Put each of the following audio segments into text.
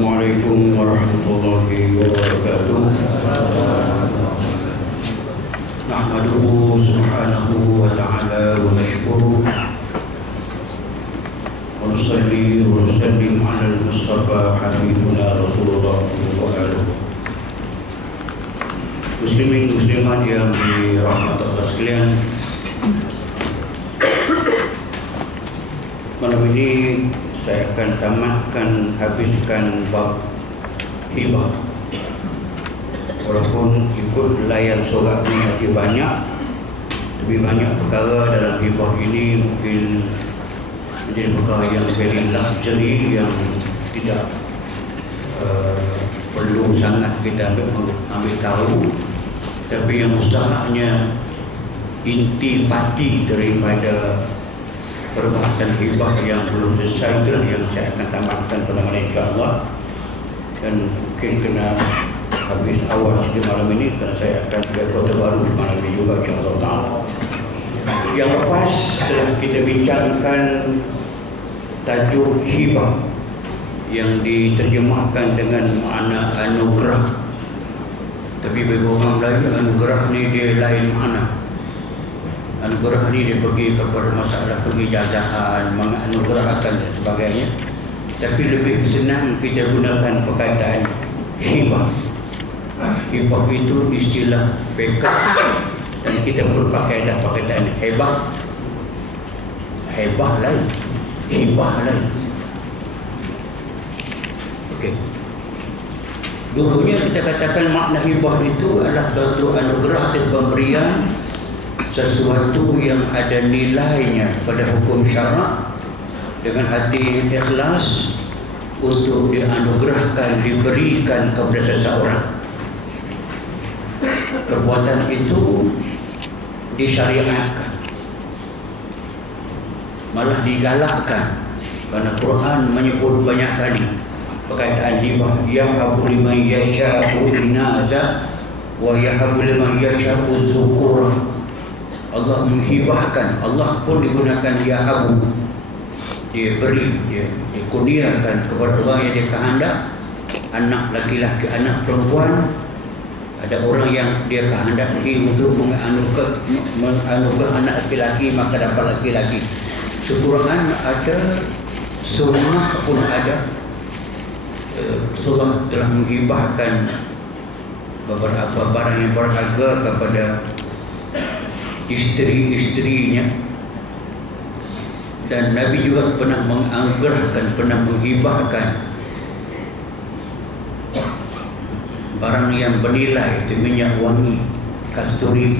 Assalamualaikum warahmatullahi wabarakatuh. Nahmaduhu subhanahu wa ta'ala wa nashkuruh wa nusalli wa nusallim ala al-Mustafa habibuna Rasulullah wa alihi. Muslimin muslimat yang dirahmati Allah sekalian, malam ini saya akan habiskan bab hibah. Walaupun ikut layan sorak ni masih banyak, lebih banyak perkara dalam hibah ini mungkin menjadi perkara yang very luxury, yang tidak perlu sangat kita ambil tahu, tapi yang mustahaknya inti pati daripada perbahasan hibah yang belum selesai itulah yang saya akan tamatkan pada malam insya-Allah. Dan mungkin kena habis awal sikit malam ini kerana saya akan ke kota baru malam ini juga insya-Allah taala. Yang lepas telah kita bincangkan tajuk hibah yang diterjemahkan dengan makna anugerah. Tapi bagi orang Melayu, anugerah ni dia lain makna. Anugerah ni dia pergi kepada masalah pengijazahan, menganugerahkan dan sebagainya. Tapi lebih senang kita gunakan perkataan hibah. Hibah itu istilah fiqh dan kita perlu pakai dah perkataan hebah. Hebah lain, hibah lain. Okey. Dulunya kita katakan makna hibah itu adalah suatu anugerah dan pemberian sesuatu yang ada nilainya pada hukum syarak dengan hati yang ikhlas untuk dianugerahkan, diberikan kepada seseorang. Perbuatan itu disyariatkan, malah digalakkan, kerana Quran menyebut banyak kali perkataan hibah, yahabu liman yasha'u inaza wa yahabu liman yasha'u dzukura. Allah menghibahkan, Allah pun digunakan yahabu, dia beri, dia kurniakan kepada orang yang dia kehendak, anak laki-laki, anak perempuan. Ada orang yang dia kehendaki untuk menganugerah anak laki-laki, maka dapat laki-laki. Sekurang ada, sunnah pun ada. Rasulullah telah menghibahkan beberapa barang yang berharga kepada isteri-isterinya, dan Nabi juga pernah menganugerahkan, pernah menghibahkan barang yang bernilai, itu minyak wangi, kasturi,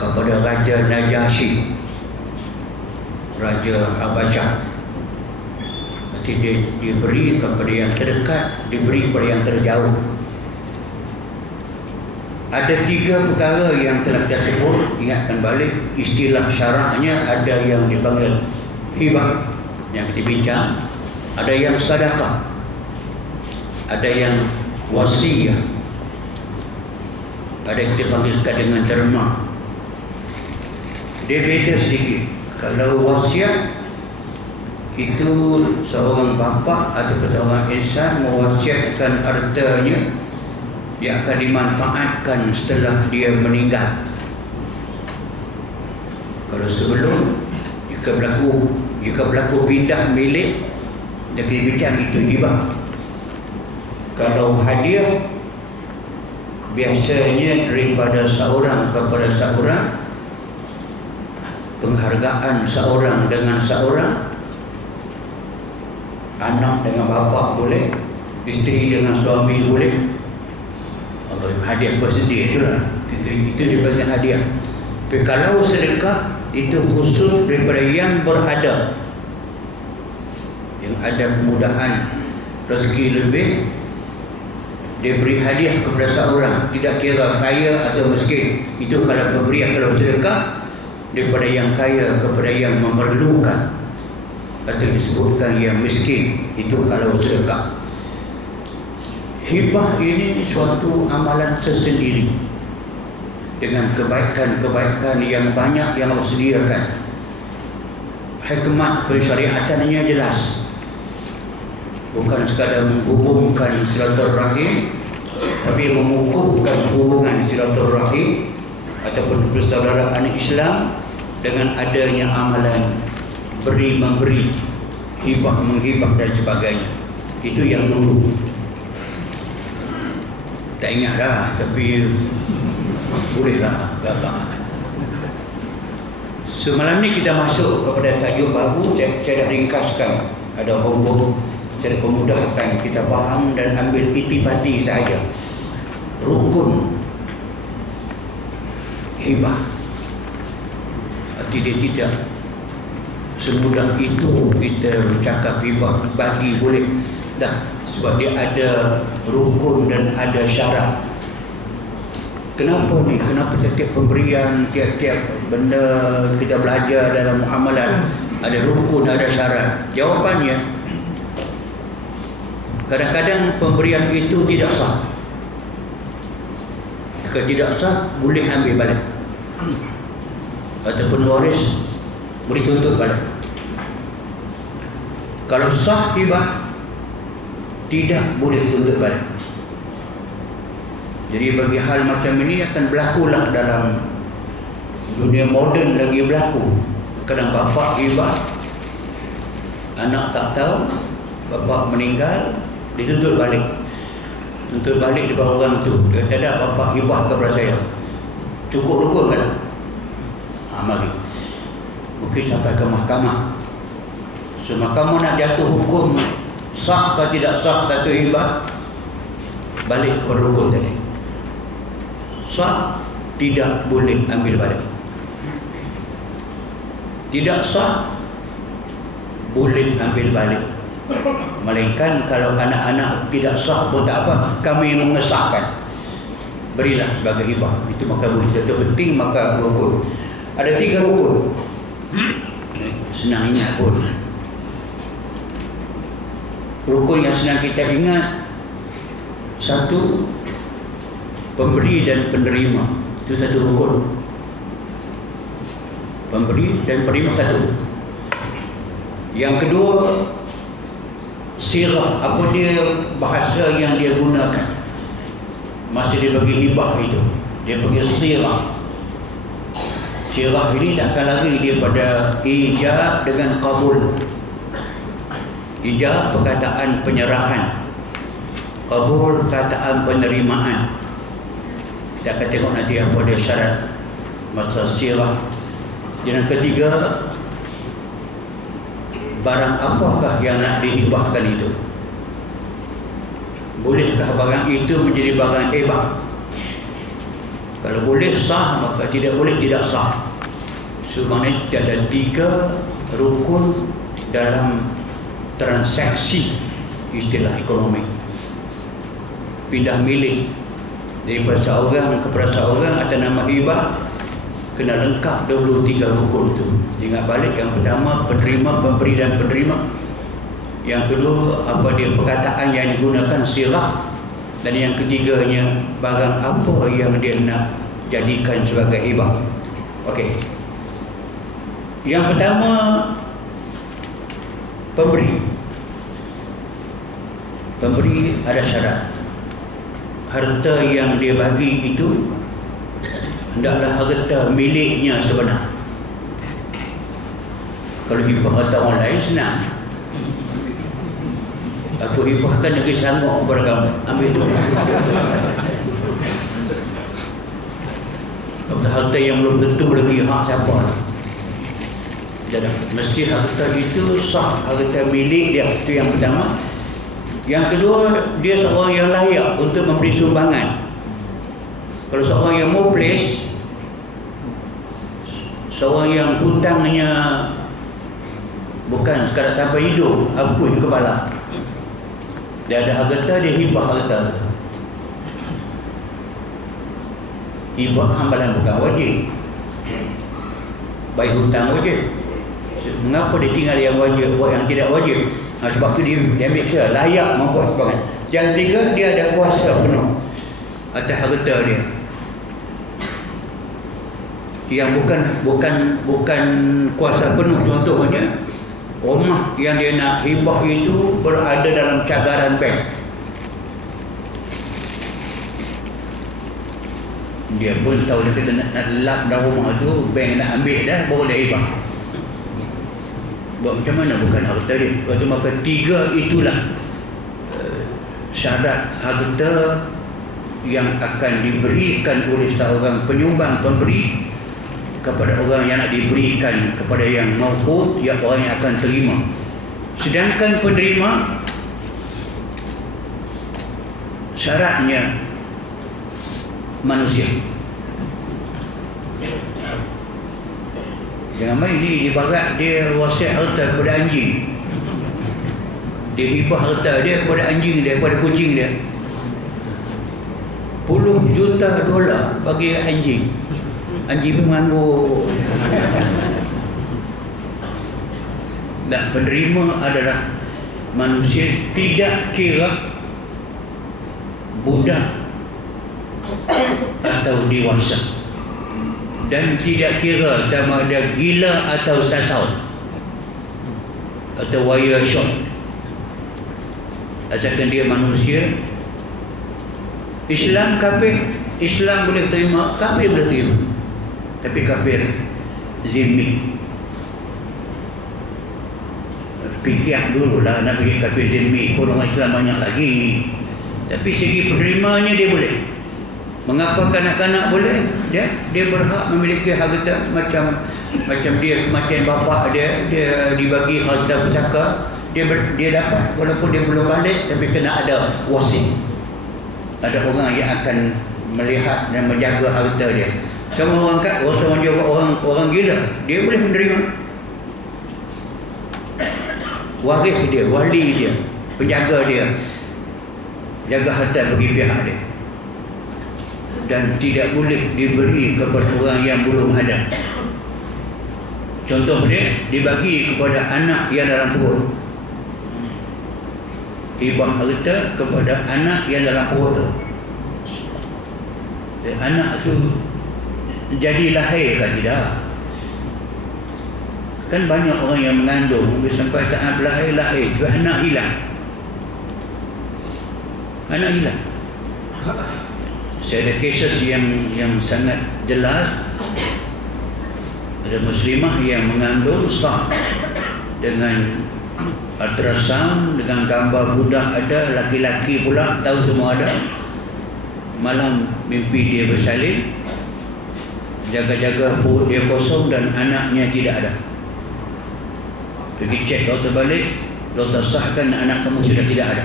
kepada Raja Najasyi, Raja Habasyah. Nanti dia diberi kepada yang terdekat, diberi kepada yang terjauh. Ada 3 perkara yang telah kita sebut, ingatkan balik istilah syaraknya. Ada yang dipanggil hibah yang kita bincang, ada yang sedekah, ada yang wasiat, ada yang kita panggil dengan derma. Dia beda sedikit. Kalau wasiat itu seorang bapa atau seorang insan mewasiatkan hartanya, dia akan dimanfaatkan setelah dia meninggal. Kalau sebelum, jika berlaku pindah milik, dia kena bincang, itu hibah. Kalau hadiah, biasanya daripada seorang kepada seorang, penghargaan seorang dengan seorang, anak dengan bapa boleh, isteri dengan suami boleh. Hadiah bersedia itulah, itu diberikan hadiah. Tapi kalau sedekah itu khusus daripada yang berada, yang ada kemudahan rezeki lebih, dia beri hadiah kepada seorang, tidak kira kaya atau miskin. Itu kalau pemberian, kalau sedekah daripada yang kaya kepada yang memerlukan, atau disebutkan yang miskin, itu kalau sedekah. Hibah ini suatu amalan tersendiri dengan kebaikan-kebaikan yang banyak yang Allah sediakan. Hikmat pensyariatannya jelas. bukan sekadar menghubungkan silaturahim, tapi mengukuhkan hubungan silaturahim ataupun persaudaraan Islam dengan adanya amalan beri memberi, hibah menghibah dan sebagainya. Itu yang dulu. Tak ingat dah, tapi bolehlah gagal. Semalam ni kita masuk kepada tajuk baru. Saya dah ringkaskan, ada homework secara pemudahkan kita faham dan ambil itipati saja. Rukun hibah, arti dia tidak semudah itu kita bercakap hibah bagi boleh dah, sebab dia ada rukun dan ada syarat. Kenapa ni? Kenapa setiap pemberian, tiap-tiap benda kita belajar dalam muamalah ada rukun, ada syarat? Jawapannya, kadang-kadang pemberian itu tidak sah. Jika tidak sah, boleh ambil balik, ataupun waris boleh tuntut balik. Kalau sah hibah, tidak boleh tuntut balik. Jadi bagi hal macam ini akan berlakulah dalam dunia moden, lagi berlaku. Kadang bapa hibah, anak tak tahu, bapa meninggal, dituntut balik. Tuntut balik di bawah orang tu. Dia kata, tak, bapa hibah kepada saya. Cukup rukun kan? Mari. Mungkin sampai ke mahkamah. So, mahkamah nak jatuh hukum sah atau tidak sah satu hibah, balik ke rukun tadi. Sah, tidak boleh ambil balik. Tidak sah, boleh ambil balik. Melainkan kalau anak-anak tidak sah pun tak apa, kami mengesahkan, berilah sebagai hibah. Itu maka boleh. Satu penting maka rukun. Ada 3 rukun. Senang ingat pun. Rukun yang senang kita ingat, 1, pemberi dan penerima. Itu satu rukun. Pemberi dan penerima satu. Yang kedua, sirah. Apa dia bahasa yang dia gunakan masa dia bagi hibah itu? Dia bagi sirah. Sirah ini takkan lagi dia pada ijab dengan qabul. Ijab perkataan penyerahan, qabul perkataan penerimaan. Kita akan tengok nanti apa dia syarat masa sirah. Yang ketiga, barang apakah yang nak dihibahkan itu? Bolehkah barang itu menjadi barang hibah? Kalau boleh sah, maka tidak boleh tidak sah. Sebenarnya ada 3 rukun dalam transaksi istilah ekonomi. Pindah milih daripada seorang kepada seorang atas nama hibah, kena lengkap 23 rukun itu. Ingat balik, yang pertama penerima, pemberi dan penerima. Yang kedua, apa dia perkataan yang digunakan, sirah. Dan yang ketiganya, barang apa yang dia nak jadikan sebagai hibah. Okey. Yang pertama, pemberi. Pemberi ada syarat. Harta yang dia bagi itu hendaklah harta miliknya sebenar. Kalau hibah harta orang lain senang. Aku hibahkan negeri Selangor kepada kamu, ambil tu. Harta yang belum tentu lagi hak siapa. Jadi mesti harta itu sah, harta milik dia. Itu yang pertama. Yang kedua, dia seorang yang layak untuk memberi sumbangan. Kalau seorang yang muflis, seorang yang hutangnya bukan sekadar sampai hidup, hapus kepala, dia ada harta, dia hibah harta. Hibah amalan bukan wajib. Baik hutang wajib. Mengapa dia tinggal yang wajib, buat yang tidak wajib? Sebab tu dia ambil kira layak membuat sumbangan. Yang tiga, dia ada kuasa penuh atas harta dia. Yang bukan kuasa penuh, contohnya rumah yang dia nak hibah itu berada dalam cagaran bank. Dia pun tahu dia kata nak lap dah rumah tu, bank nak ambil dah, baru dia hibah. Buat macam mana bukan harta dia. Waktu maka tiga itulah syarat harta yang akan diberikan oleh seorang penyumbang pemberi kepada orang yang nak diberikan, kepada yang mauhud, yang orang yang akan terima. Sedangkan penerima syaratnya manusia. Jangan main ni, di barat dia wasiat harta kepada anjing, dia hibah harta dia kepada anjing dia, kepada kucing dia. $10 juta bagi anjing. Anjing pun menganggur. Dan penerima adalah manusia, tidak kira budak atau dewasa, dan tidak kira sama ada gila atau sasau atau wire shot, asalkan dia manusia. Islam kafir, Islam boleh terima, kafir boleh terima. Tapi kafir zimmi, fikir dululah nak pergi kafir zimmi, orang Islam banyak lagi. Tapi segi penerimanya dia boleh. Mengapa kanak-kanak boleh? Dia berhak memiliki harta macam dia kematian bapa dia dibagi harta pusaka, dia dapat walaupun dia belum balik, tapi kena ada wasit. Ada orang yang akan melihat dan menjaga harta dia. Sama orang gila, dia boleh menerima. Waris dia, wali dia, penjaga dia, jaga harta bagi pihak dia. Dan tidak boleh diberi kepada orang yang belum ada. Contoh dia, dibagi kepada anak yang dalam perut. Hibah harta kepada anak yang dalam perut. Anak tu jadi lahir ke tidak? Kan banyak orang yang mengandung sampai saat lahir, tapi anak hilang. Anak hilang. Saya ada kes yang sangat jelas. Ada muslimah yang mengandung sah dengan ultrasound, dengan gambar budak ada, laki-laki pula, tahu semua ada. Malam mimpi dia bersalin, jaga-jaga perut dia kosong dan anaknya tidak ada. Pergi cek doktor balik, doktor sahkan anak kamu sudah tidak ada.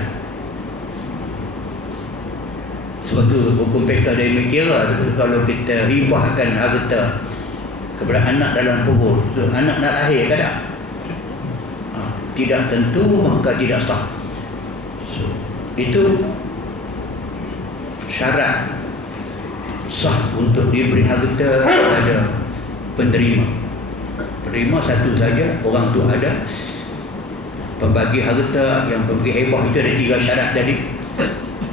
Sebab tu hukum fiqh dia mikirlah, kalau kita ribahkan harta kepada anak dalam perut, so, anak nak lahir ke tak? Tidak tentu, maka tidak sah. So, itu syarat sah untuk diberi harta kepada penerima. Penerima satu saja, orang tu ada. Pembagi harta, yang pembagi hibah itu ada 3 syarat tadi.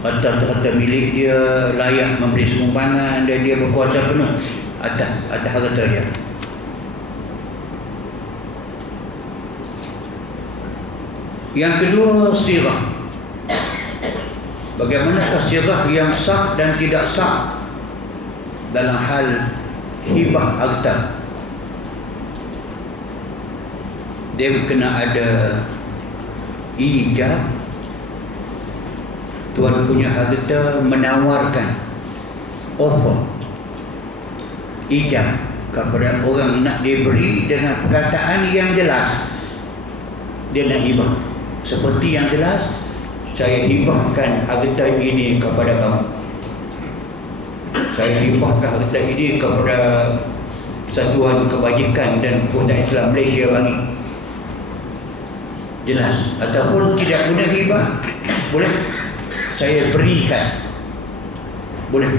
Harta milik dia, layak memberi sumbangan, dan dia berkuasa penuh atas harta dia. Yang kedua, sirah. Bagaimanakah sirah yang sah dan tidak sah dalam hal hibah harta? Dia kena ada ijab. Tuan punya harta menawarkan, offer, ijab kepada orang nak diberi dengan perkataan yang jelas. Dia nak hibah seperti yang jelas, saya hibahkan harta ini kepada kamu, saya hibahkan harta ini kepada Persatuan Kebajikan dan Kekuatan Islam Malaysia bagi. Jelas. Ataupun tidak guna hibah, boleh saya berikan, boleh.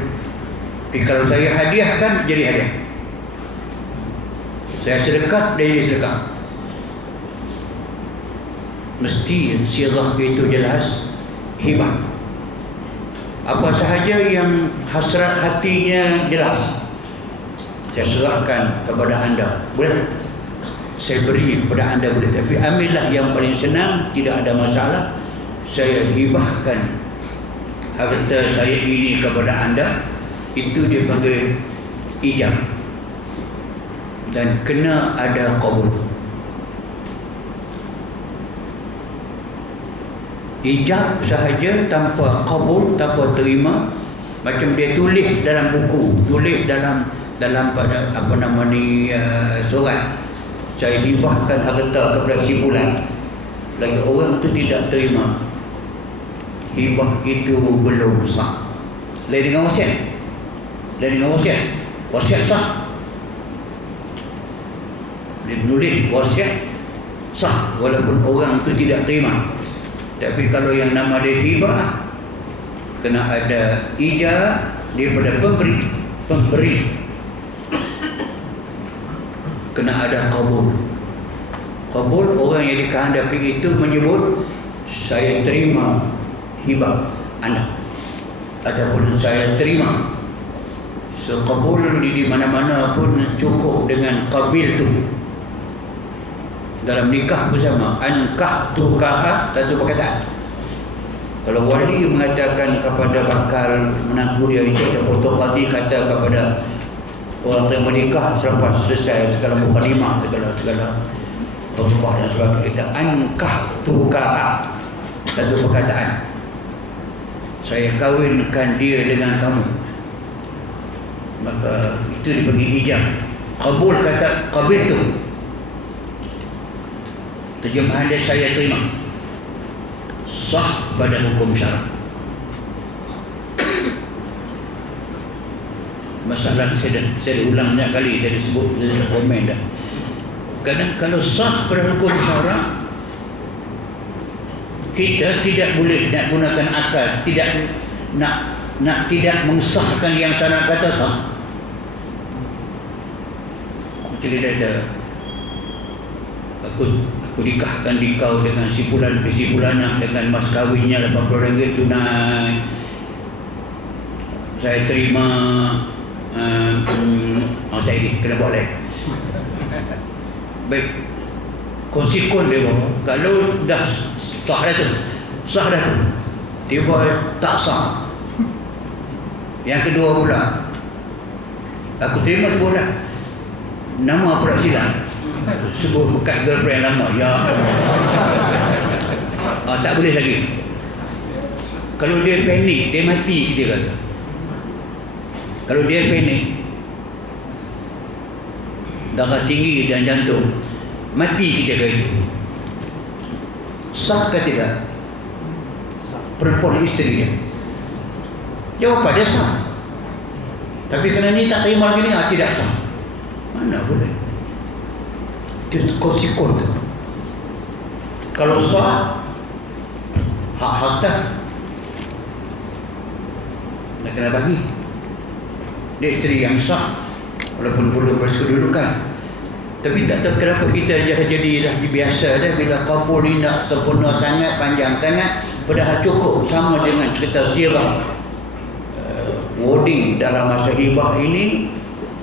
Tapi kalau saya hadiahkan, jadi hadiah. Saya sedekah, jadi sedekah. Mesti sirah itu jelas, hibah. Apa sahaja yang hasrat hatinya jelas, saya serahkan kepada anda, boleh. saya beri kepada anda boleh, tapi ambillah yang paling senang, tidak ada masalah. Saya hibahkan harta saya ini kepada anda. Itu dia panggil ijab, dan kena ada qabul. Ijab sahaja tanpa qabul, tanpa terima, macam dia tulis dalam buku, tulis dalam pada apa nama ni, surat, saya hibahkan harta kepada si fulan, lagi orang tu tidak terima, hibah itu belum sah. Lain dengan wasiat. Wasiat sah. Dia menulis wasiat sah walaupun orang tu tidak terima. Tapi kalau yang nama dia hibah, kena ada ijab daripada pemberi, kena ada qabul. Qabul, orang yang dikehendaki itu menyebut, saya terima hibah anda, ataupun saya terima. So qabul di mana-mana pun cukup dengan qabil tu. Dalam nikah bersama, ankah tukaha, satu perkataan. Kalau wali mengatakan kepada bakal menantu dia itu, atau qadi kata kepada orang yang menikah selepas selesai segala mukadimah, segala khutbah dan sebagainya, kita ankah tukaha, satu perkataan, saya kawinkan dia dengan kamu, maka itu dibagi ijab. Qabul kata qabil tu, terjemahan dia saya terima, sah pada hukum syarak. Masalah saya ulang banyak kali, saya disebut, saya komen dah. Kadang kalau sah pada hukum syarak, kita tidak boleh nak gunakan akal, tidak nak tidak mengesahkan yang syarak kata sah. Kita kata, aku nikahkan kau dengan si fulan dengan mas kawinnya RM80 tunai, saya terima. Tadi kena buat lain. Baik, konsekuen dia bawa. Kalau dah sah dah tu, tiba tak sah. Yang kedua pula, aku terima sebulan, nama pula silap, sebut bekas girlfriend lama. Ya tak boleh lagi. Kalau dia panik, dia mati, dia kata. Kalau dia panik, darah tinggi dan jantung, mati kita kata itu. Sah ke tidak? Perempuan isteri dia, jawab dia sah. Tapi kerana ni tak terima lagi ni, tidak sah. Mana boleh? Itu konsekuen tu. Kalau sah, hak harta nak kena bagi. Dia isteri yang sah, walaupun belum berkedudukan. Tapi tak tahu kenapa kita dah biasa dah, bila kabur ni nak sempurna sangat, panjang sangat, padahal cukup sama dengan cerita sirah. Wording dalam masa hibah ini,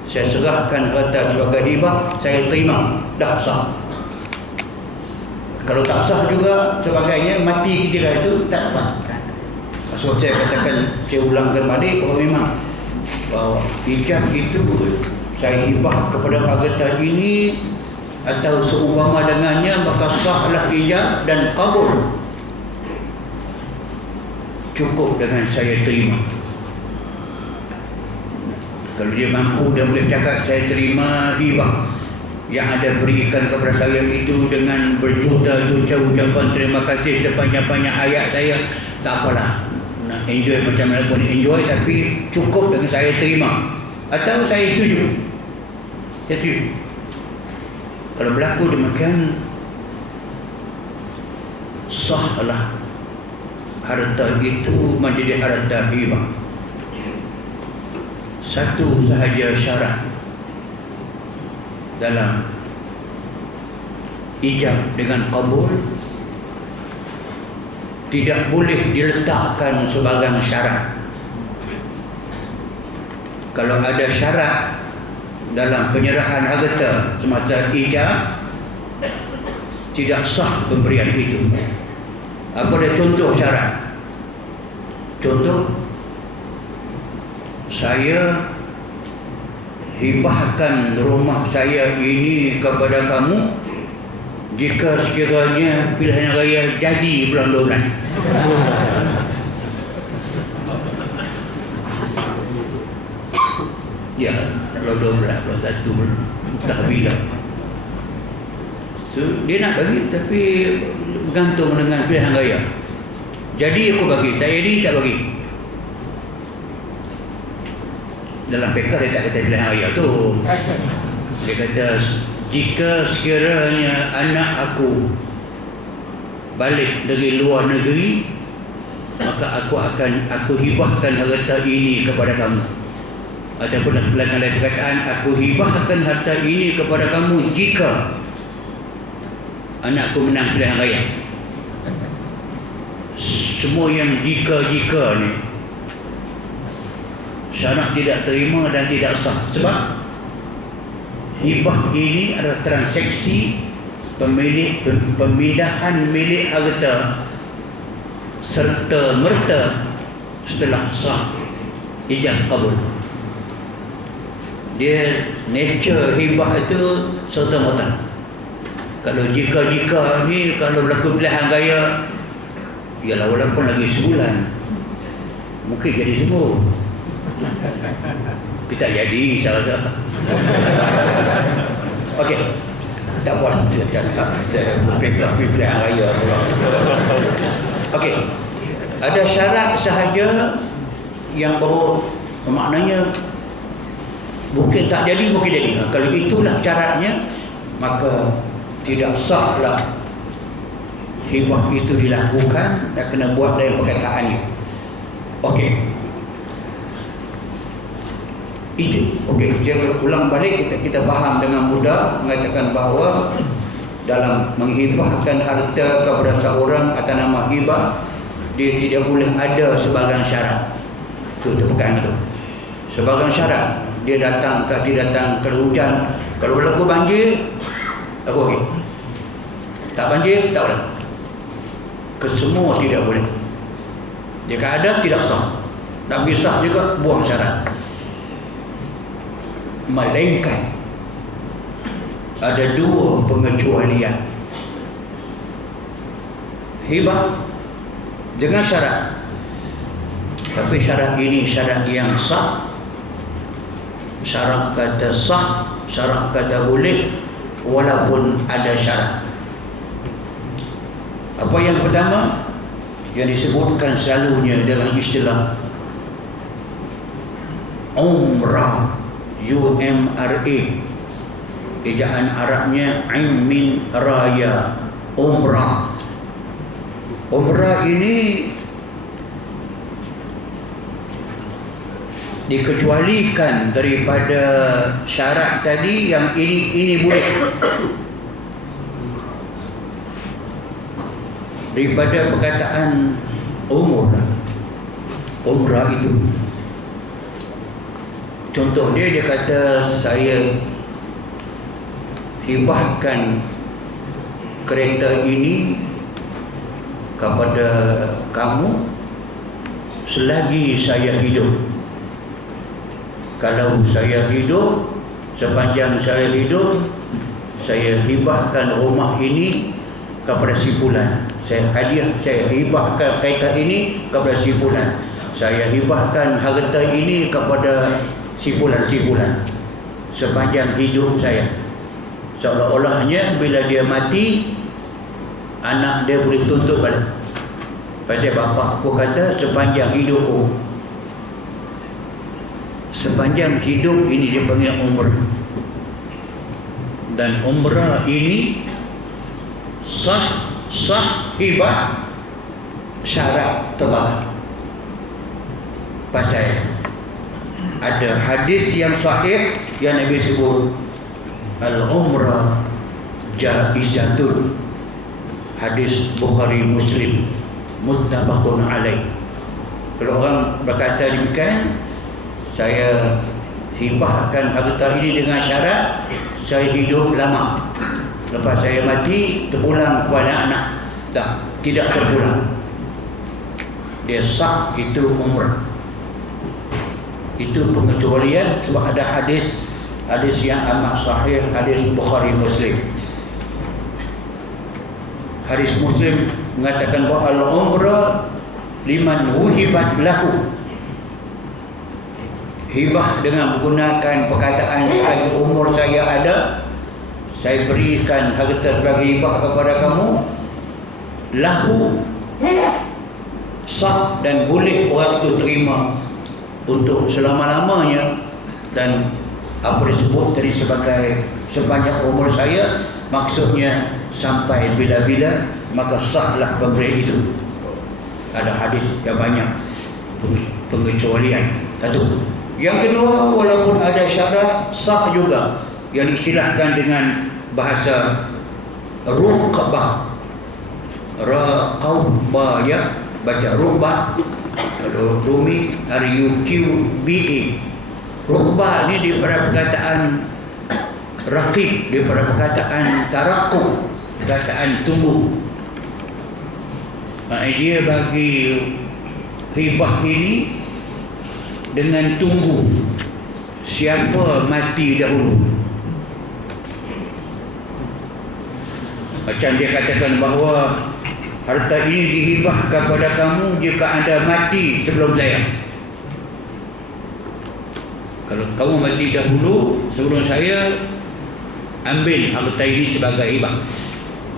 saya serahkan harta sebagai hibah, saya terima, dah sah. Kalau tak sah juga sebagainya, mati kita itu tak dapat. Maksud saya katakan, saya ulangkan balik, kalau memang bahawa ijab itu saya hibah kepada harta ini atau seumpama dengannya, maka sahlah ijab dan qabul. Cukup dengan saya terima. Kalau dia mampu dan boleh cakap, saya terima hibah yang ada berikan kepada saya itu dengan berjuta-juta ucapan terima kasih sepanjang-panjang hayat saya, tak apalah, nak enjoy macam mana pun enjoy, tapi cukup dengan saya terima atau saya setuju. Saya setuju. Kalau berlaku demikian, sahlah harta itu menjadi harta hibah. Satu sahaja syarat dalam ijab dengan qabul, tidak boleh diletakkan sebagai syarat. Kalau ada syarat dalam penyerahan harta semasa ijab, tidak sah pemberian itu. Apa dia contoh syarat? Contoh, saya hibahkan rumah saya ini kepada kamu jika sekiranya pilihan raya jadi bulan 12. Ya, kalau 12, tak bila. So, dia nak bagi tapi bergantung dengan pilihan raya. Jadi aku bagi, tak jadi tak bagi. Dalam pekah dia tak kata pilihan raya tu. Dia kata jika sekiranya anak aku balik dari luar negeri, maka aku hibahkan harta ini kepada kamu. Ataupun dalam perkataan, aku hibahkan harta ini kepada kamu jika anakku menang pilihan raya. Semua yang jika-jika ni syarak tidak terima dan tidak sah. Sebab hibah ini adalah transaksi pemindahan milik harta serta merta setelah sah ijab kabul. Dia nature hibah itu serta merta. Kalau jika-jika ni, kalau berlaku pilihan raya, ialah walaupun lagi sebulan mungkin jadi sembuh. Kita jadi saya rasa. Okey, tak buat cakap pilihan raya. Okey, ada syarat sahaja yang baru maknanya mungkin tak jadi, mungkin jadi. Kalau itulah syaratnya, maka tidak sahlah hibah itu dilakukan dan kena buat dari perkataannya. Okey. Itu. Okey, kita ulang balik, kita faham dengan mudah mengatakan bahawa dalam menghibahkan harta kepada seorang atas nama hibah, dia tidak boleh ada sebahagian syarat. Itu tepukan itu. Sebahagian syarat, dia datang ke tidak datang, kalau hujan, kalau berlaku banjir, aku okey. Tak banjir, tak boleh. Kesemua tidak boleh. Jika ada, tidak sah. Tak bisa juga, buang syarat. Melainkan ada dua pengecualian. Hibah dengan syarat. Tapi syarat ini syarat yang sah. Syarat kata sah, syarat kata boleh, walaupun ada syarat. Apa yang pertama yang disebutkan selalunya dengan istilah umrah, UMRA, ejaan Arabnya Min Raya, umrah. Umrah ini dikecualikan daripada syarat tadi, yang ini boleh. Daripada perkataan umrah itu, contoh dia kata saya hibahkan kereta ini kepada kamu selagi saya hidup. Kalau saya hidup, sepanjang saya hidup, saya hibahkan rumah ini kepada si fulan. Saya hibahkan kereta ini kepada si fulan. Saya hibahkan harta ini kepada si fulan sepanjang hidup saya. Seolah-olahnya bila dia mati, anak dia boleh tuntut balik. Pasal bapa aku kata sepanjang hidupku. Sepanjang hidup ini dia panggil umrah. Dan umrah ini sah hibah syarat tebal. Pasal ada hadis yang sahih yang Nabi sebut al-umrah jaizatun. Hadis Bukhari Muslim muttafaqun alaih. Kalau orang berkata demikian, saya hibahkan harta ini dengan syarat saya hidup lama. lepas saya mati terpulang kepada anak. Tak, tidak terpulang. Dia sah, itu umrah. Itu pengecualian sebab ada hadis yang amat sahih, hadis Bukhari Muslim. Hadis Muslim mengatakan bahawa al-umrah liman wuhibat lahu. Hibah dengan menggunakan perkataan saya, umur saya ada, saya berikan harta sebagai hibah kepada kamu, lahu, sah dan boleh orang itu terima untuk selama-lamanya. Dan apa disebut tadi sebagai sepanjang umur saya, maksudnya sampai bila-bila, maka sahlah pemberian itu. Ada hadis yang banyak pengecualian. Satu. Yang kedua, walaupun ada syarat, sah juga, yang diistilahkan dengan bahasa ruqbah. Raqabah, ya, baca ruqbah. Kalau Rumi RUQBA. Ruqbah ni daripada perkataan raqib, daripada perkataan tarakub, perkataan tunggu. Dia bagi hibah ini dengan tunggu siapa mati dahulu. Macam dia katakan bahawa harta ini dihibah kepada kamu jika anda mati sebelum saya. Kalau kamu mati dahulu sebelum saya, ambil harta ini sebagai hibah.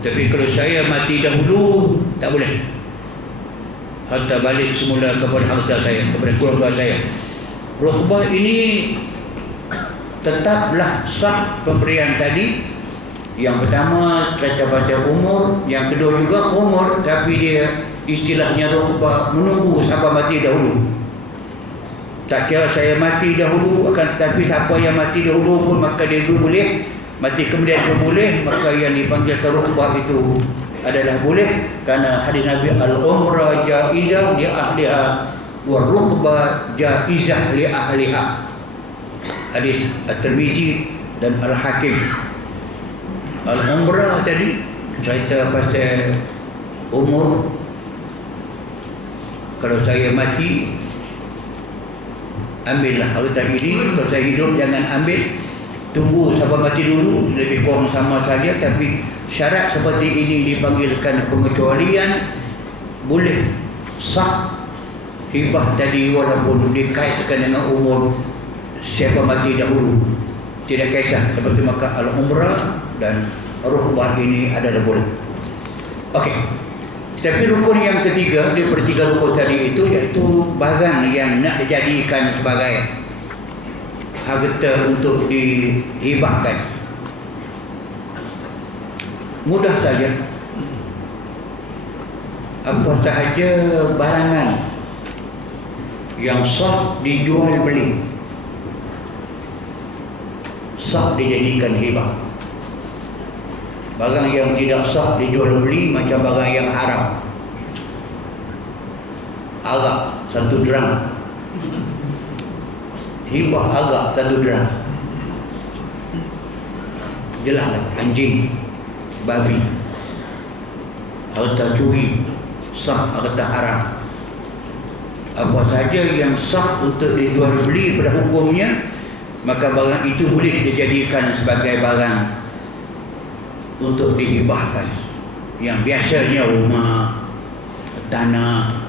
Tapi kalau saya mati dahulu, tak boleh. Harta balik semula kepada harta saya, kepada keluarga saya. Ruqbah ini tetaplah sah pemberian tadi. Yang pertama kita baca umur, yang kedua juga umur, tapi dia istilahnya ruqbah, menunggu sampai mati dahulu. Tak kira saya mati dahulu, akan tetapi siapa yang mati dahulu pun maka dia dulu boleh, mati kemudian pun boleh, maka yang dipanggil ruqbah itu adalah boleh, kerana hadis Nabi al-umrah jaizah li ahliha wa ruqbah jaizah li ahliha. Hadis At-Tirmizi dan Al-Hakim. Al-umrah tadi cerita pasal umur. Kalau saya mati, ambillah harta ini. Kalau saya hidup, jangan ambil. Tunggu sampai mati dulu, lebih kurang sama saja. Tapi syarat seperti ini dipanggilkan pengecualian. Boleh sah hibah tadi walaupun dikaitkan dengan umur siapa mati dahulu. Tidak kisah, seperti maka al-umrah dan ruqbah ini adalah boleh. Okey. Tapi rukun yang ketiga daripada tiga rukun tadi itu, iaitu barang yang nak dijadikan sebagai harta untuk dihibahkan. Mudah saja. Apa sahaja barangan yang sah dijual beli, sah dijadikan hibah. Barang yang tidak sah dijual beli macam barang yang haram. Arak 1 dram, hibah arak 1 dram. Jelas anjing, babi, harta curi, sah harta haram. Apa saja yang sah untuk dijual beli pada hukumnya, maka barang itu boleh dijadikan sebagai barang untuk dihibahkan. Yang biasanya rumah, tanah,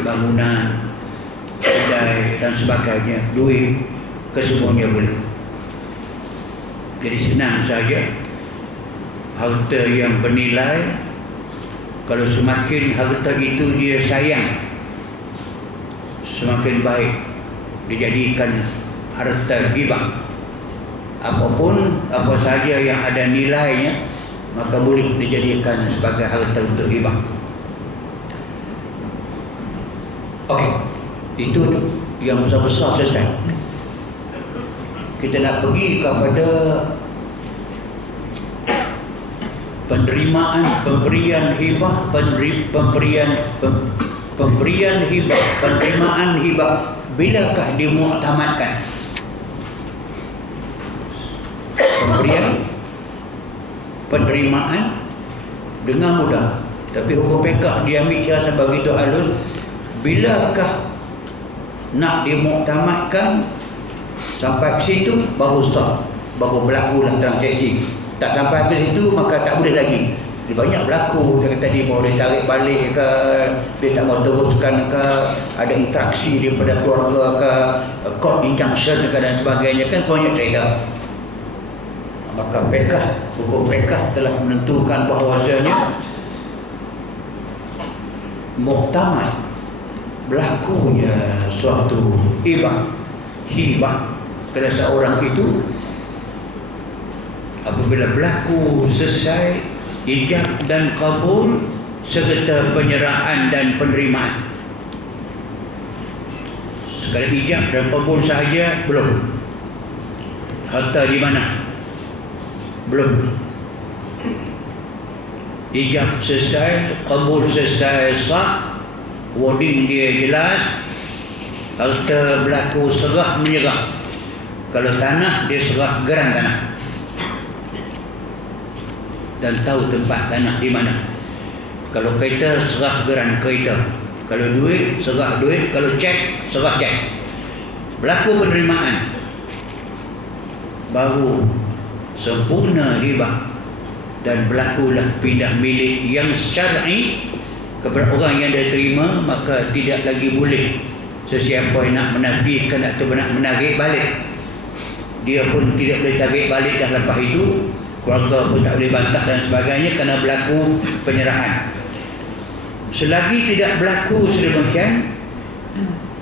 bangunan, kedai dan sebagainya, duit, kesemuanya boleh. Jadi senang saja. Harta yang bernilai, kalau semakin harta itu dia sayang, semakin baik dijadikan harta hibah. Apapun, apa saja yang ada nilainya, maka boleh dijadikan sebagai harta untuk hibah. Okey, itu yang besar-besar selesai. Kita nak pergi kepada penerimaan, pemberian hibah, pemberian hibah, penerimaan hibah. Bilakah penerimaan dengan mudah. Tapi hukum fiqh dia ambil cara begitu halus. Bilakah nak dimuktamadkan, sampai ke situ baru sah, baru berlakulah transaksi. Tak sampai ke situ maka tak boleh lagi. Dia banyak berlaku, dia kata dia mau dia tarik balik ke, dia tak mau teruskan ke, ada interaksi daripada keluarga ke, court injunction ke dan sebagainya, kan banyak cerita. Maka fiqh, hukum fiqh telah menentukan bahawasanya muktamad berlakunya suatu hibah kepada seorang itu apabila berlaku selesai ijab dan kabul serta penyerahan dan penerimaan. Sekadar ijab dan kabul sahaja belum. Harta di mana? Belum. Ijab selesai, kabul selesai, sah, wording dia jelas, harta berlaku serah menyerah. Kalau tanah, dia serah geran tanah dan tahu tempat tanah di mana. Kalau kereta, serah geran kereta. Kalau duit, serah duit. Kalau cek, serah cek. Berlaku penerimaan, baru sempurna hibah dan berlakulah pindah milik yang syar'i kepada orang yang dia terima. Maka tidak lagi boleh sesiapa yang nak menafikan atau nak menarik balik. Dia pun tidak boleh tarik balik dah lepas itu. Keluarga pun tak boleh bantah dan sebagainya kerana berlaku penyerahan. Selagi tidak berlaku sedemikian,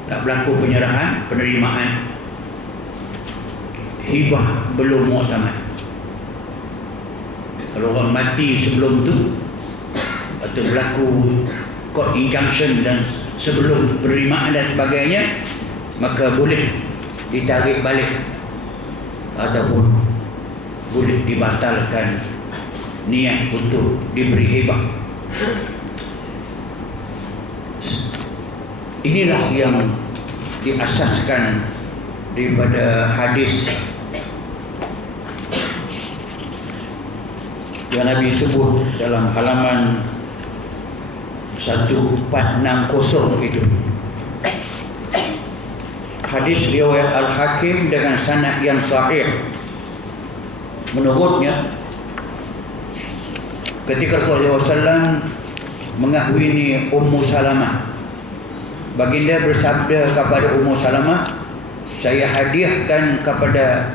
tak berlaku penyerahan, penerimaan, hibah belum muktamad. Kalau orang mati sebelum tu atau berlaku court injunction dan sebelum penerimaan dan sebagainya, maka boleh ditarik balik ataupun boleh dibatalkan niat untuk diberi hibah. Inilah yang diasaskan daripada hadis yang Nabi sebut dalam halaman 1460 itu. Hadis riwayat Al-Hakim dengan sanad yang sahih. Menurutnya, ketika Rasulullah SAW mengahwini Ummu Salamah, baginda bersabda kepada Ummu Salamah, saya hadiahkan kepada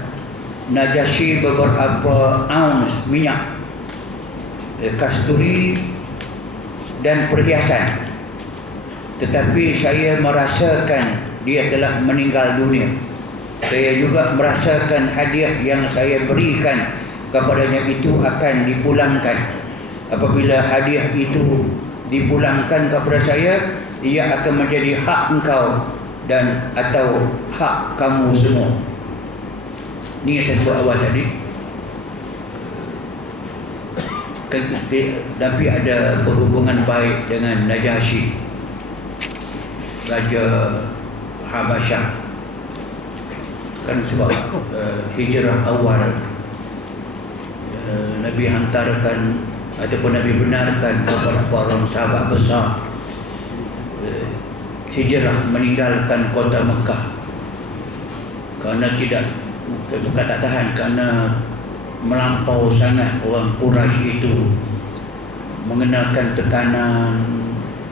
Najasyi beberapa ounce minyak kasturi dan perhiasan, tetapi saya merasakan dia telah meninggal dunia. Saya juga merasakan hadiah yang saya berikan kepadanya itu akan dipulangkan. Apabila hadiah itu dipulangkan kepada saya, ia akan menjadi hak engkau dan atau hak kamu semua. Ini yang saya sebut awal tadi. Tapi ada berhubungan baik dengan Najasyi, Raja Habasyah. Kan sebab hijrah awal Nabi hantarkan ataupun Nabi benarkan kepada para sahabat besar hijrah meninggalkan kota Mekah kerana bukan tak tahan, kerana melampau sangat orang Quraisy itu mengenakan tekanan,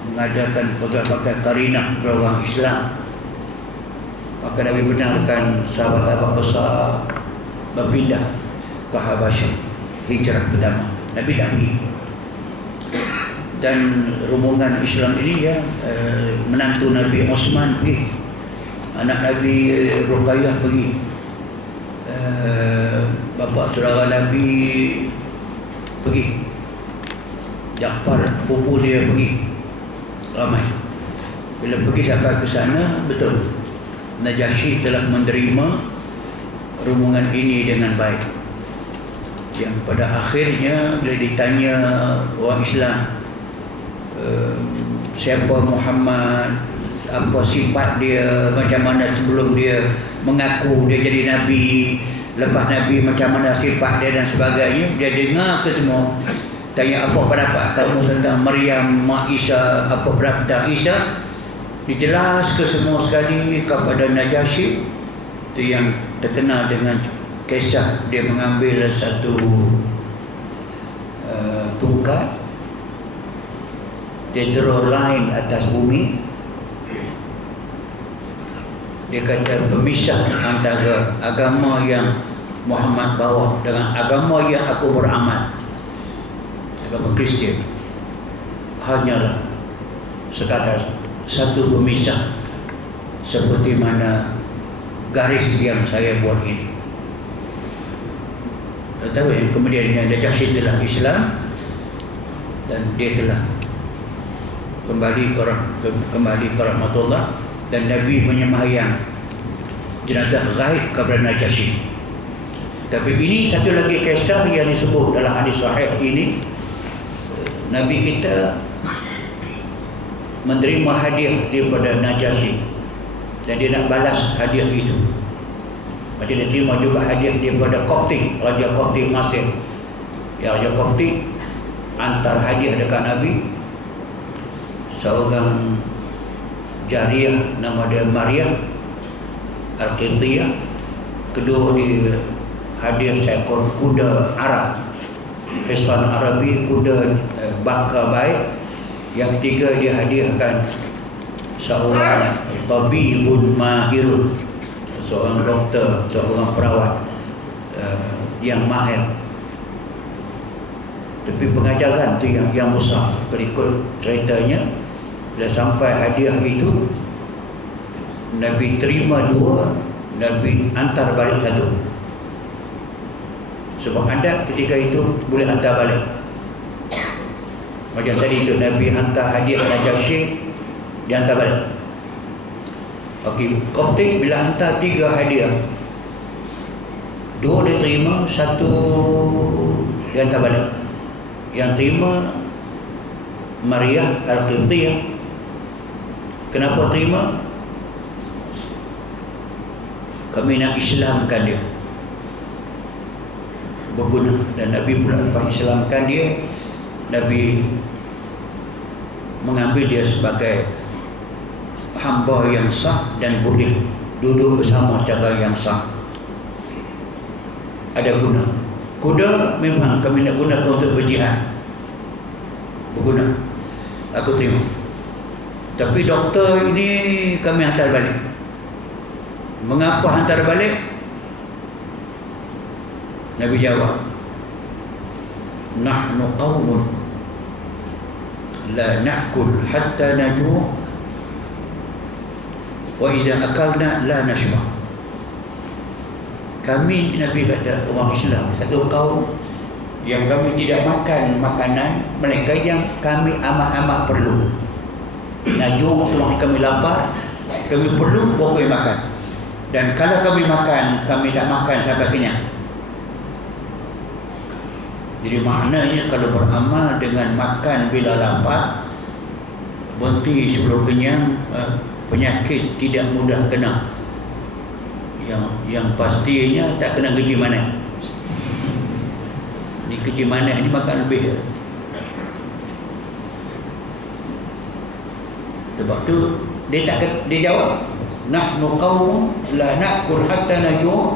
mengadakan berbagai karinah kepada orang Islam. Maka Nabi benarkan sahabat-sahabat besar berpindah ke Habasyah, hijrah pertama. Nabi tak pergi. Dan rombongan Islam ini ya, menantu Nabi Osman pergi, anak Nabi Ruqayyah pergi, bapa saudara Nabi pergi, Ja'far pupu dia pergi, ramai. Bila pergi sampai ke sana, betul Najasyi telah menerima rombongan ini dengan baik. Yang pada akhirnya bila ditanya orang Islam, siapa Muhammad, apa sifat dia, macam mana sebelum dia mengaku dia jadi Nabi, Lepas Nabi macam mana sifat dia dan sebagainya, dia dengar ke semua. Tanya apa pendapat kamu tentang Maryam, Mak Isa, apa pendapat tentang Isa. Dijelas ke semua sekali kepada Najasyi. Itu yang terkenal dengan kisah dia mengambil satu tungkat, dia draw line atas bumi. Dia kata pemisah antara agama yang Muhammad bawa dengan agama yang aku beramal, agama Kristian. Hanyalah sekadar satu pemisah, seperti mana garis yang saya buat ini. Tetapi kemudian Najasyi telah Islam dan dia telah kembali ke rahmatullah, dan Nabi menyembahyang jenazah gaib kepada Najasyi. Tapi ini satu lagi kisah yang disebut dalam hadis sahih ini. Nabi kita menerima hadiah daripada Najasyi dan dia nak balas hadiah itu. Macam dia terima juga hadiah daripada Koptik, Raja Koptik Mesir. Ya, Raja Koptik hantar hadiah dekat Nabi, seorang jariah nama dia Maryam Al-Qibtiyah. Kedua dia hadiah seekor kuda Arab, Hisan Arabi, kuda baka baik. Yang ketiga dia hadiahkan seorang tabibun mahirun, seorang doktor, seorang perawat yang mahir. Tapi pengajaran tu yang besar. Berikut ceritanya, dah sampai hadiah itu, Nabi terima dua, Nabi hantar balik satu. Sebab adat ketika itu boleh hantar balik. Macam tadi itu Nabi hantar hadiah Najasyi, dia hantar balik. Okey, Koptik bila hantar 3 hadiah, 2 dia terima, 1 dia hantar balik. Yang terima Maryam Al-Qibtiyah. Kenapa terima? Kami nak Islamkan dia, berguna. Dan Nabi pula lepas Islamkan dia, Nabi mengambil dia sebagai hamba yang sah dan boleh duduk bersama cara yang sah. Ada guna. Kuda memang kami nak guna untuk berjihad, berguna. Aku terima. Tapi doktor ini kami hantar balik. Mengapa hantar balik? Nabi jawab, nahnu qaumun la na'kul hatta najuu wa idza akalna la nashba. Kami, Nabi kata, orang Islam satu kaum yang kami tidak makan makanan mereka yang kami amat-amat perlu. Najuu itu kami lapar, kami perlu baru kami makan. Dan kalau kami makan, kami tak makan sampai kenyang. Jadi maknanya kalau beramal dengan makan bila lapar, berhenti sebelum kenyang, penyakit tidak mudah kena. Yang pastinya tak kena keji manis. Ni keji manis ni makan lebih. Sebab tu dia jawab, nahnu qaumun la na'kul hatta najuu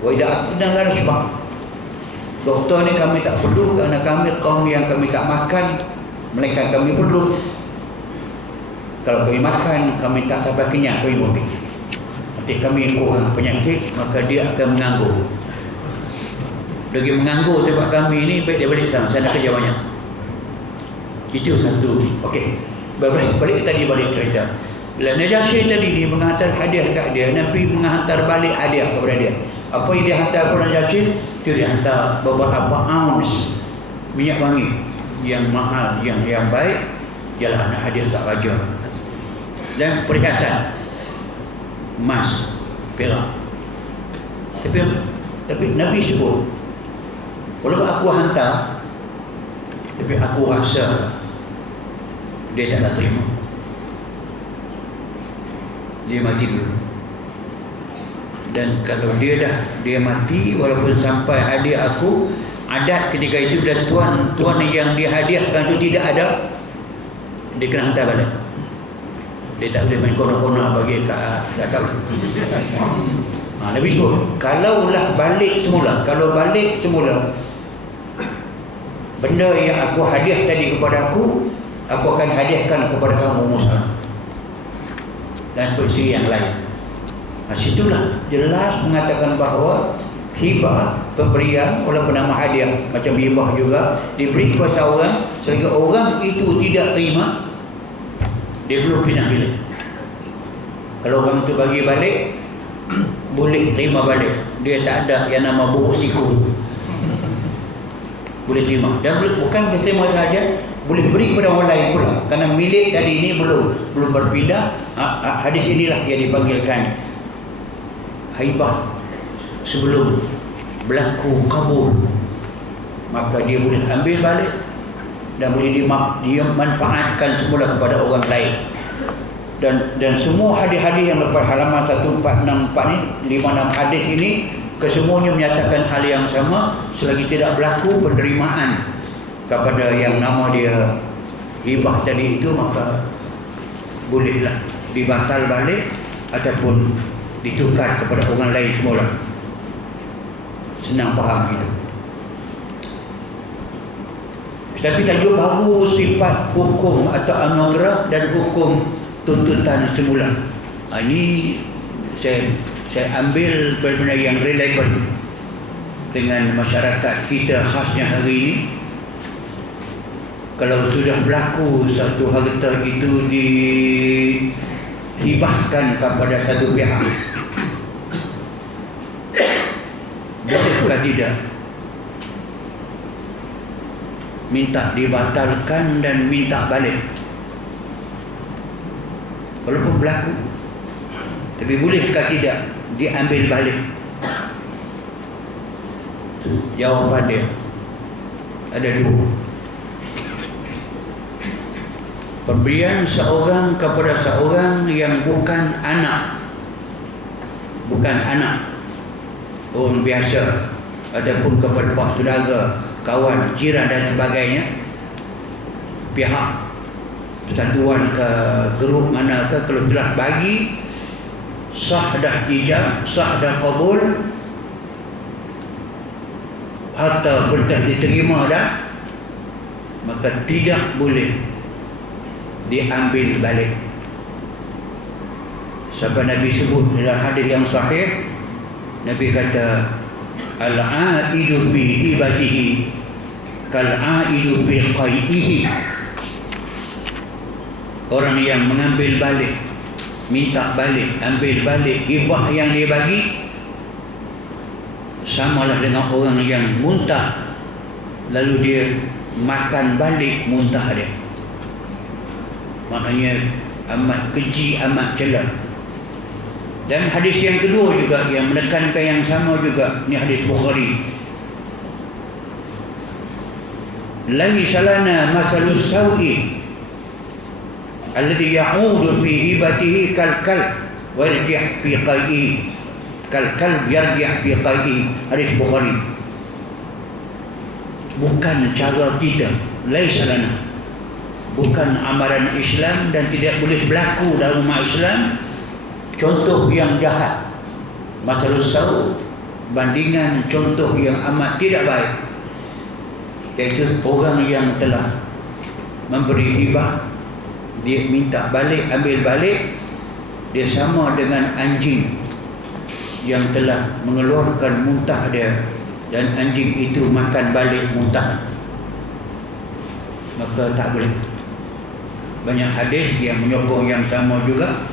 wa idza akalna la nashba. Doktor ni kami tak perlu kerana kami kaum yang kami tak makan, melainkan kami perlu. Kalau kami makan, kami tak sampai kenyang, kami berhenti. Nanti kami kurang penyakit, maka dia akan menganggur. Lagi menganggur tempat kami ni, baik dia balik sana, saya nak kerja banyak. Itu satu. Okey, balik tadi balik cerita. Bila Najasyi tadi dia menghantar hadiah dekat dia, Nabi menghantar balik hadiah kepada dia. Apa yang dia hantar kepada Najasyi? Itu dia hantar beberapa ounce minyak wangi yang mahal, yang baik. Ialah nak hadiah kat raja. Dan perhiasan emas, perak. Tapi Nabi sebut, walaupun aku hantar, tapi aku rasa dia tak nak terima. Dia mati dulu. Dan kalau dia mati, walaupun sampai hadiah aku, adat ketika itu bila tuan yang dihadiahkan itu tidak ada, dia kena hantar balik. Dia tak boleh main kona-kona bagi tak tahu. Nabi sebut, kalau balik semula, benda yang aku hadiah tadi kepada aku akan hadiahkan kepada kamu Musa dan persegi yang lain. Situlah jelas mengatakan bahawa hibah, pemberian walaupun nama hadiah macam hibah juga diberi kepada orang, sehingga orang itu tidak terima, dia belum pindah bilik. Kalau orang itu bagi balik, boleh terima balik. Dia tak ada yang nama buruk siku, boleh terima. Dan bukan boleh terima saja, boleh beri kepada orang lain pula, kerana milik tadi ini belum berpindah. Hadis inilah yang dipanggilkan hibah sebelum berlaku kabul, maka dia boleh ambil balik dan boleh dia manfaatkan semula kepada orang lain. Dan semua hadis-hadis yang lepas halaman 1464 ni, 56 hadis ini, kesemuanya menyatakan hal yang sama. Selagi tidak berlaku penerimaan kepada yang nama dia hibah tadi itu, maka bolehlah dibatal balik ataupun ditukar kepada orang lain semula. Senang faham kita. Tetapi tajuk baru sifat hukum atau anugerah dan hukum tuntutan semula. Ini saya ambil benda yang relevan dengan masyarakat kita khasnya hari ini. Kalau sudah berlaku satu harta itu dihibahkan kepada satu pihak, bolehkah tidak minta dibatalkan dan minta balik? Walaupun berlaku, tapi bolehkah tidak diambil balik? Jawapan dia ada dua. Pemberian seorang kepada seorang yang bukan anak, orang biasa, ataupun kepada pak saudara, kawan, jiran dan sebagainya, pihak persatuan ke grup manakah, kalau telah bagi, sah dah ijab, sah dah qabul, harta pun dah diterima dah, maka tidak boleh diambil balik. Sebab Nabi sebut dalam hadis yang sahih, Nabi kata, al-aidu bi hibatihi kal-aidu bi qai'ihi. Orang yang mengambil balik, minta balik, ambil balik hibah yang dia bagi, samalah dengan orang yang muntah lalu dia makan balik muntah dia. Maknanya amat keji, amat celak. Dan hadis yang kedua juga yang menekankan yang sama juga, ni hadis Bukhari. Laisa lana masalus sawi alladhi ya'udu fi hibatihi kal-kalb wa yarji' fi qai'ihi. Kal-kalb yarji' fi qai'ihi. Hadis Bukhari. Bukan cara kita, laisa lana, bukan amaran Islam dan tidak boleh berlaku dalam umat Islam. Contoh yang jahat, masalus saw, bandingan contoh yang amat tidak baik, iaitu orang yang telah memberi hibah, dia minta balik, ambil balik, dia sama dengan anjing yang telah mengeluarkan muntah dia dan anjing itu makan balik muntah, maka tak boleh. Banyak hadis yang menyokong yang sama juga.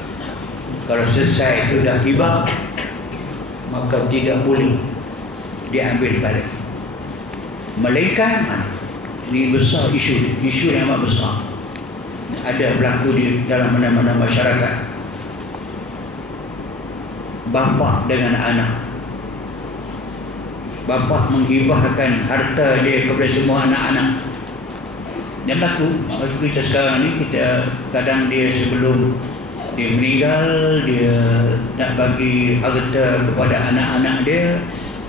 Kalau selesai sudah hibah, maka tidak boleh diambil balik. Melainkan, ini besar isu yang amat besar, ada berlaku di dalam mana-mana masyarakat. Bapa dengan anak, bapa menghibahkan harta dia kepada semua anak-anak. Yang berlaku kita sekarang ni, kita kadang dia sebelum Dia meninggal, dia nak bagi harta kepada anak-anak dia,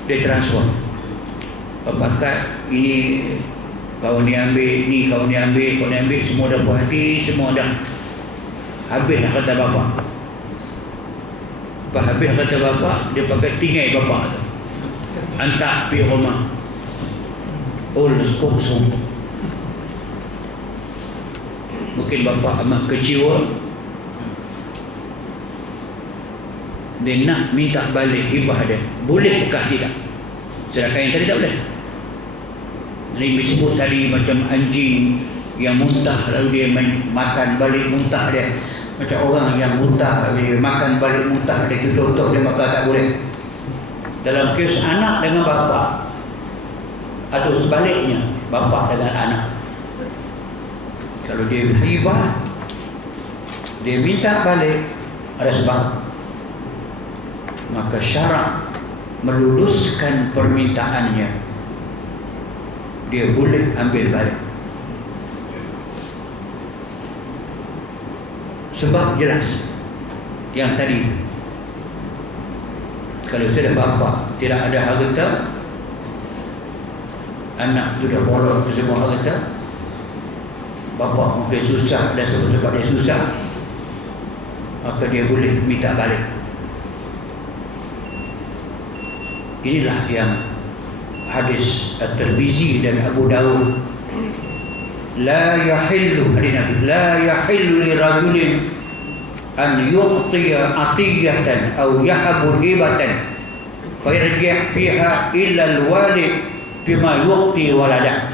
dia transfer. Pakat ini kau ni ambil, ni kau ni ambil, kau ni ambil, semua dah puas hati, semua dah habis lah kata bapa. Lepas habis kata bapa, dia pakai tinggai bapa tu, hantar pergi rumah old kosong. Mungkin bapa amat kecewa, dia nak minta balik hibah dia, bolehkah tidak? Sedangkan yang tadi tak boleh. Ini disebut tadi macam anjing yang muntah lalu dia makan balik muntah dia. Macam orang yang muntah, dia makan balik muntah dia, tutup dia, maka tak boleh. Dalam kes anak dengan bapa atau sebaliknya, bapa dengan anak, kalau dia hibah, dia minta balik, ada sebab, maka syarak meluluskan permintaannya, dia boleh ambil balik. Sebab jelas yang tadi, kalau sudah bapa tidak ada harta, anak sudah borong semua harta, bapa mungkin susah dan sebab dia susah, maka dia boleh minta balik. Inilah yang hadis At-Tirmizi dan Abu Dawud, la yahillu, hadis Nabi, la yahillu li rajulin an yu'tiya atiyatan aw yahabu hibatan fa yarji' fiha illa al-walid bima yu'ti waladah.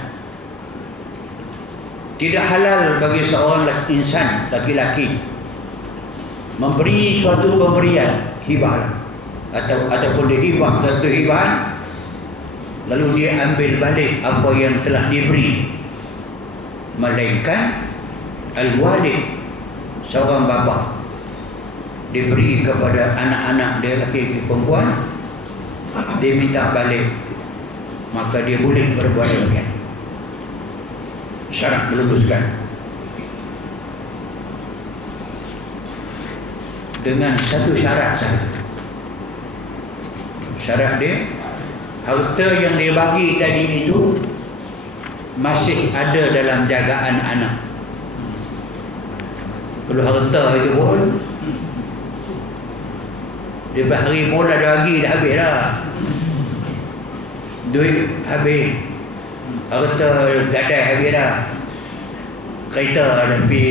Tidak halal bagi seorang insan laki-laki memberi suatu pemberian hibah ataupun dihibah satu hibahan, lalu dia ambil balik apa yang telah diberi, melainkan al-walid, seorang bapa, diberi kepada anak-anak dia laki-laki perempuan, dia minta balik, maka dia boleh berbuat demikian. Syarat meluluskan dengan satu syarat sahaja. Syarat dia, harta yang dia bagi tadi itu masih ada dalam jagaan anak. Kalau harta itu pun dia hari pun dah bagi, dah habis dah, duit habis, harta gadai habis dah, kereta tapi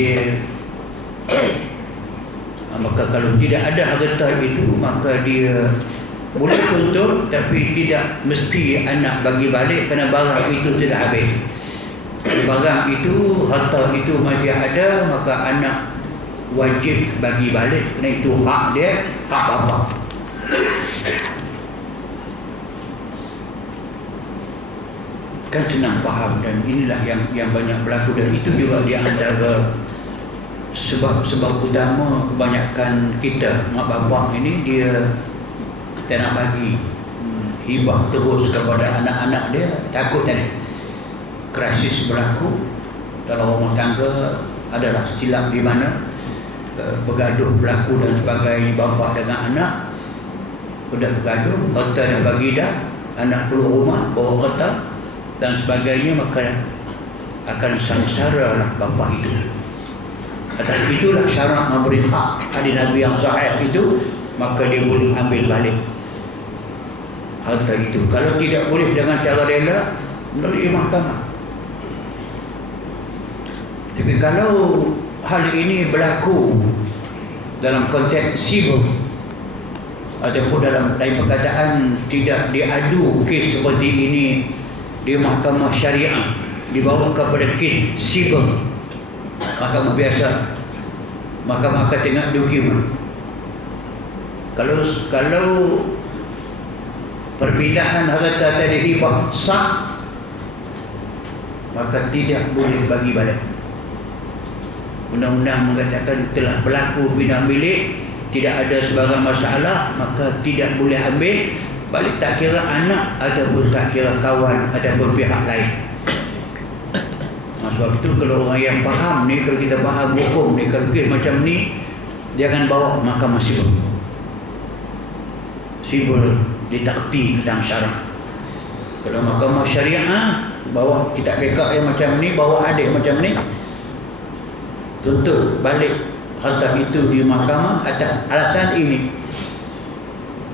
maka kalau tidak ada harta itu, maka dia boleh tuntut, tapi tidak mesti anak bagi balik kerana barang itu tidak habis. Barang itu, harta itu masih ada, maka anak wajib bagi balik kerana itu hak dia, hak bapa. Kan senang faham, dan inilah yang banyak berlaku, dan itu juga di antara sebab utama kebanyakan kita mak bapak ini, dia tak nak bagi hibah terus kepada anak-anak dia, takut tadi krisis berlaku dalam rumah tangga, adalah silap di mana, bergaduh berlaku dan sebagainya, bapa dengan anak sudah bergaduh, harta dah bagi dah, anak keluar rumah bawa harta dan sebagainya, maka akan sengsara lah bapa itu. Atas itulah syarat memberi hak hadis Nabi yang sahih itu, maka dia boleh ambil balik harta itu. Kalau tidak boleh dengan cara rela, melalui mahkamah. Tapi kalau hal ini berlaku dalam konteks sibuk ataupun dalam lain perkataan tidak diadu kes seperti ini di mahkamah syariah, dibawa kepada kes sibuk, mahkamah biasa, mahkamah tengah dokumen. Kalau perpindahan harta tadi hibah sah, maka tidak boleh bagi balik. Undang-undang mengatakan telah berlaku pindah milik, tidak ada sebarang masalah, maka tidak boleh ambil balik, tak kira anak ataupun tak kira kawan ataupun pihak lain. Sebab itu kalau orang yang faham ni, kalau kita faham hukum ni, kalau kes macam ni, Jangan bawa mahkamah sibul. Sibul ditakti tentang syarak. Kalau mahkamah syariah bawa kitab backup yang macam ni, bawa adik macam ni, tuntut balik harta itu di mahkamah atas alasan ini,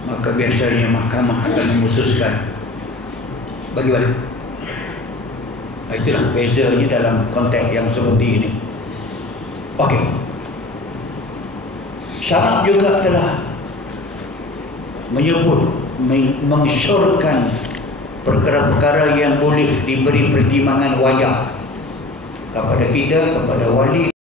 maka biasanya mahkamah akan memutuskan bagi balik. Itulah bezanya dalam konteks yang seperti ini. Okey. Syarak juga telah menyebut, mengsyorkan perkara-perkara yang boleh diberi pertimbangan wajah kepada kita, kepada wali.